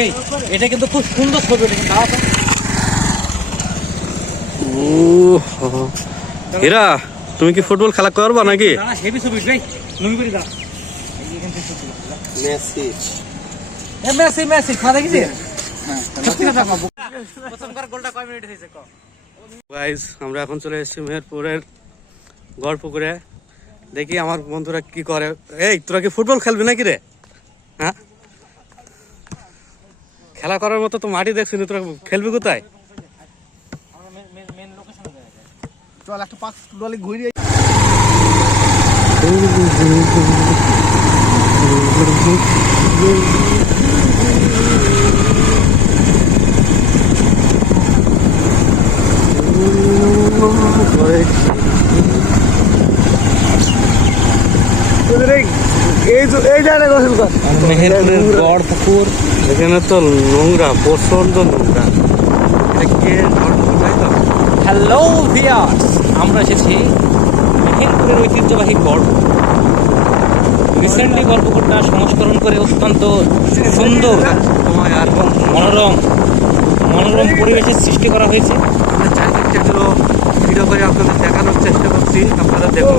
এই এটা কিন্তু খুব সুন্দর ছবি হীরা তুমি কি ফুটবল খেলা করবা নাকি? হেভি ছবি ভাই দাও মেসি। মেসি গাইজ আমরা এখন চলে এসেছি মেহেরপুরের গড়পুকুরে। দেখি আমার বন্ধুরা কি করে। এই তোরা কি ফুটবল খেলবি নাকি রে? হ্যাঁ? খেলা করার মতো তো মাটি দেখছি না? তোরা খেলবি কোথায়? মেন লোকেশন চল একটা পাঁচ ডলে ঘুরিয়ে এই তো এই জায়গায় গোসল কর মেহেরপুরের গড় পুকুর এখানে তো নোংরা প্রচণ্ড নোংরা। হ্যালো ভিয়ার্স আমরা এসেছি মেহেরপুরের ঐতিহ্যবাহী গড় রিসেন্টলি গল্পপুরটা সংস্করণ করে অত্যন্ত সুন্দর এবং মনোরম মনোরম পরিবেশের সৃষ্টি করা হয়েছে। আমরা চারিদিকটা ভিডিও করে আপনাদের দেখানোর চেষ্টা করছি। আপনারা দেখুন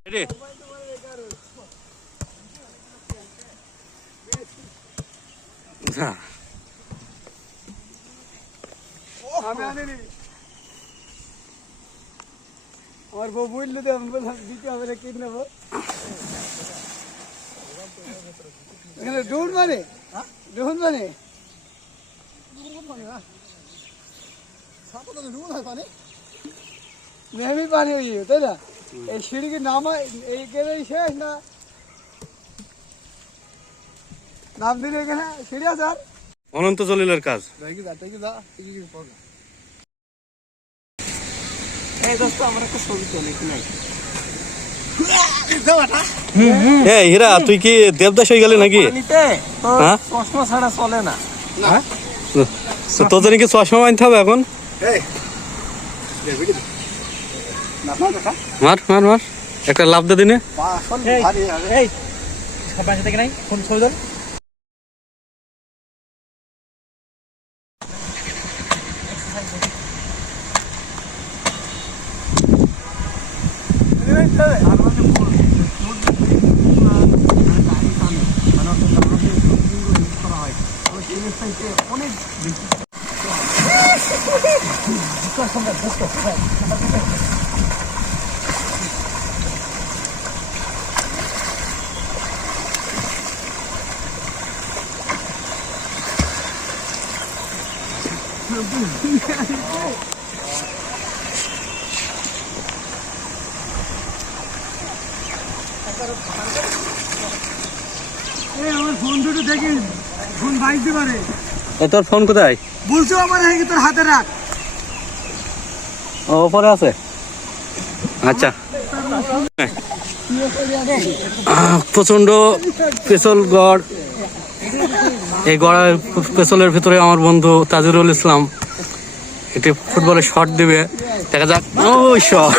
are you? আমি আনিনি আমার বউ বলল যে আমি বললাম দিতে হবে না কিনে নেব এখানে ডুন মানে ডুন মানে নেমে পানি হয়ে যাবে, তাই না এই সিঁড়ি কি নামা এই নাম দিলে এখানে আর? অনন্ত জলিলের কাজ। এই হীরা তুই কি দেবদাস হয়ে গেলি নাকি? হ্যাঁ? চশমা ছাড়া চলে না। তোদের কি চশমা বানতে হবে এখন? মার মার মার। একটা লাভ দে দিনে। এই, নাই ফোন ছবি এই আমার ফোন দুটো দেখি ফোন বাইতে পারে তোর ফোন কোথায়? বলছো আমার হ্যাঁ তোর হাতে রাখ। ওপরে আছে। আচ্ছা। আহ, প্রচণ্ড পেছল গড়। এই গড়ের পেছলের ভিতরে আমার বন্ধু তাজুরুল ইসলাম। এটি ফুটবলের শট দিবে। দেখা যাক। ও শট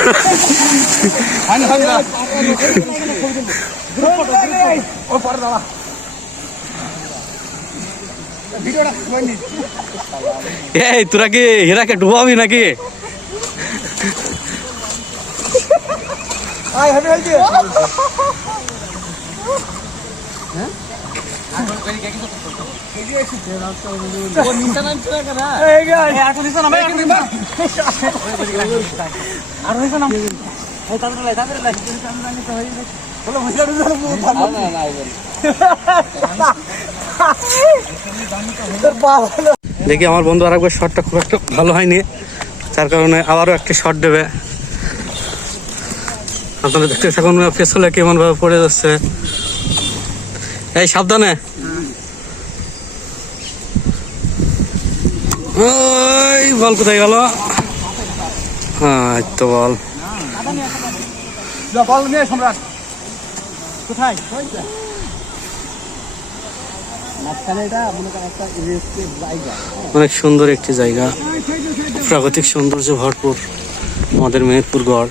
এই তোরা কি হীরাকে ডুবাবি নাকি? আর আর তোর দেখি আমার বন্ধু আরেকবার শটটা খুব একটা ভালো হয়নি। যার কারণে আবারও একটি শট দেবে। আপনারা দেখতে থাকুন পেছলে কেমন ভাবে পড়ে যাচ্ছে। এই সাবধানে। ওই বল কোথায় গেল? হ্যাঁ তো বল। নিয়ে সম্রাট। কোথায়? অনেক সুন্দর একটি জায়গা। প্রাকৃতিক সৌন্দর্য ভরপুর। আমাদের মেহেরপুর গড়।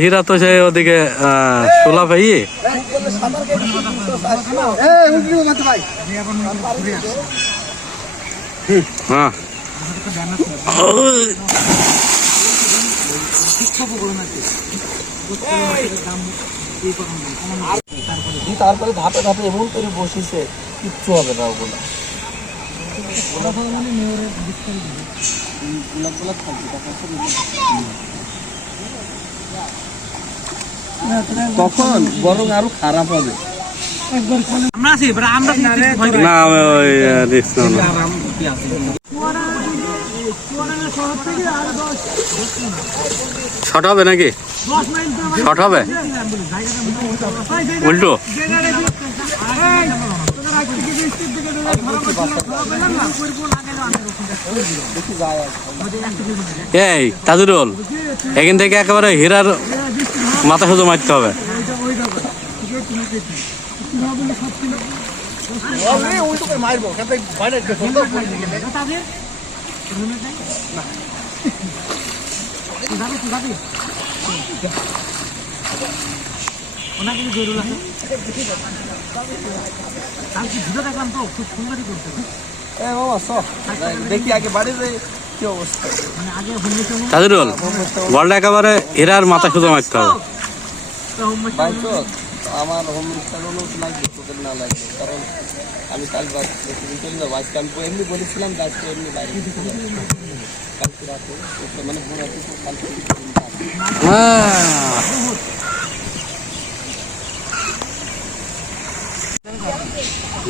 হীরা তো সেই ওদিকে সোলা ভাই তারপরে ধাপে ধাপে এমন করে বসেছে, কিচ্ছু হবে না ওগুলো। তখন বরং আরও খারাপ হবে। আমরা আছি আমরা না ওই রিস্ক না। শর্ট হবে নাকি? শর্ট হবে? উল্টো? এই তাজুরুল এখান থেকে একেবারে হীরার মাথা শুধু মারতে হবে। দেখি আগে বাড়িতে কি অবস্থা? তাজুরুল বলটা একেবারে হীরার মাথা শুধু মারতে হবে। আমার হোম মিনিস্টারও লাগবে তোদের না লাগবে। কারণ আমি কাল রাত চলে যাব আজকে আমি এমনি বলেছিলাম যে আজকে এমনি বাইরে যেতে হবে। কালকে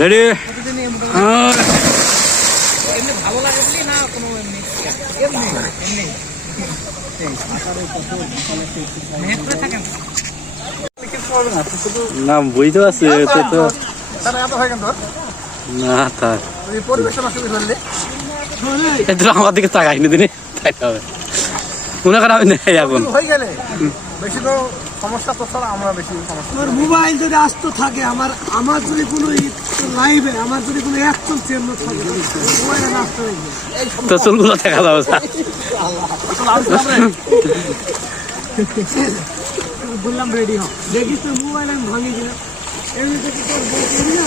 রেডি না বুঝতে পারছি তো তো হয় না থাক করে এটা আমার দিকে তাকাইনি দিনে তাই হবে। মনে করেন আমি নেই এখন হয়ে গেলে। বেশি তো সমস্যা তো ছাড়া আমরা বেশি সমস্যা আমার মোবাইল যদি আসতো থাকে আমার আমার যদি কোনো লাইভে আমার যদি কোনো অ্যাপ চলছে এমন থাকে মোবাইলে আসতে তো চুলগুলো দেখা যাবে স্যার। বললাম রেডি হ দেখিস তো মোবাইল আমি ভাঙি গেলে এমনিতে কি তোর বউ করি না?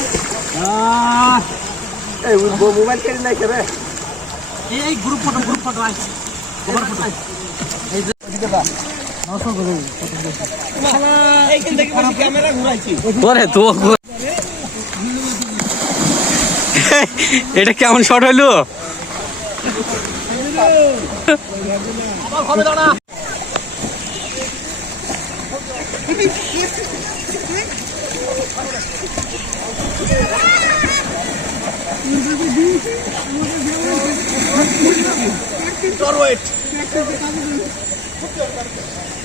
এই মোবাইল কেড়ে নাই কেবে এই গ্রুপ ফটো গ্রুপ ফটো আছে ওরে তো এটা কেমন শট হইল?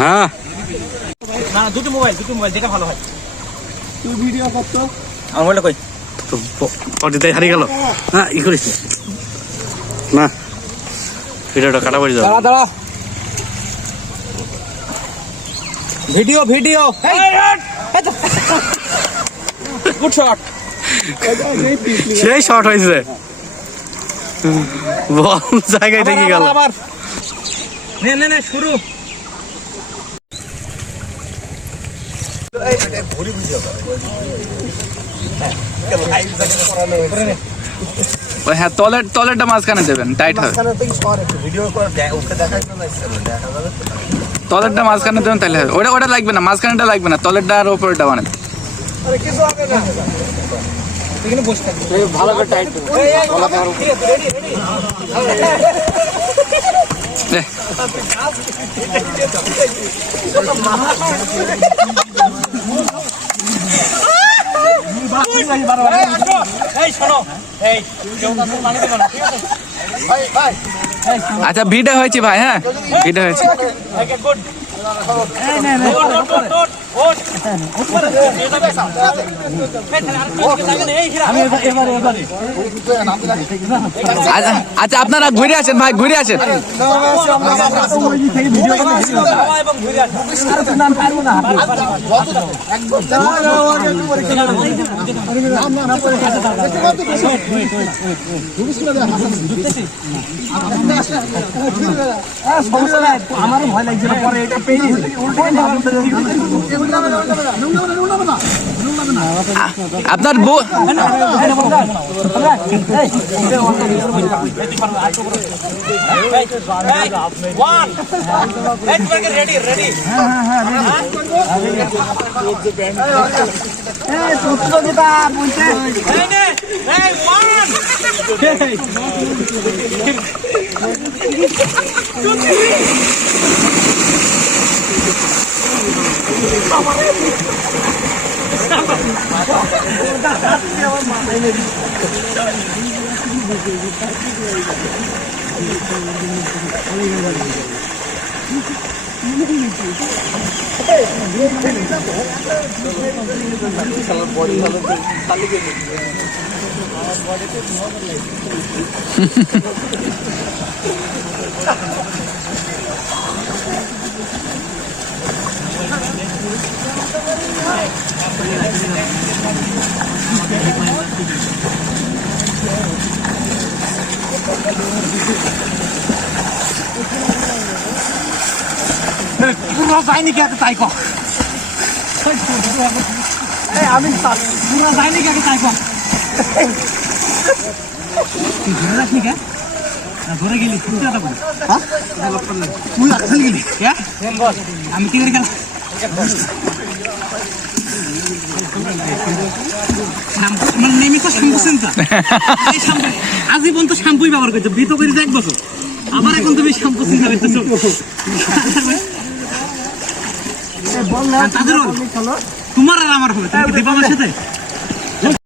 হ্যাঁ। না দুটো মোবাইল দুটো মোবাইল যেটা ভালো হয়। তুই ভিডিও করতো আমার মোবাইলটা কই? তো পটিতে হারিয়ে গেল। হ্যাঁ ই করিস। না। ভিডিওটা কাটা পড়ে দাঁড়া দাঁড়া। Video video. গুড শট সেই শর্ট হয়েছে। বল জায়গায় থেকে গেল। আবার। নে নে নে শুরু। ওই হ্যাঁ তলের তলেরটা মাঝখানে দেবেন টাইট হবে। তলেরটা মাঝখানে দেবেন তাহলে হবে। ওটা ওটা লাগবে না মাঝখানেটা লাগবে না তলেরটা আর ওপরেরটা বানান। ভালো করে টাইট আচ্ছা ভিড় হয়েছে ভাই হ্যাঁ? ভিড় হয়েছে। আচ্ছা আচ্ছা আপনারা ঘুরে আছেন ভাই ঘুরে আছেন আমারও ভয় লাগছিল পরে এটা পেয়ে আপনার বউ রেডি পুরো যায়নি কে তাই কো আমি পুরো যায়নি কে তাই কো তুই কে? না, গেলি তুই কথা বল হ্যাঁ? তুই আমি কি করে আজীবন তো শ্যাম্পুই ব্যবহার করছ বিত করে এক বছর। আবার এখন তুমি শ্যাম্পু চিন্তা করতেছো। তোমার আর আমার হবে তুমি কি দিবা আমার সাথে?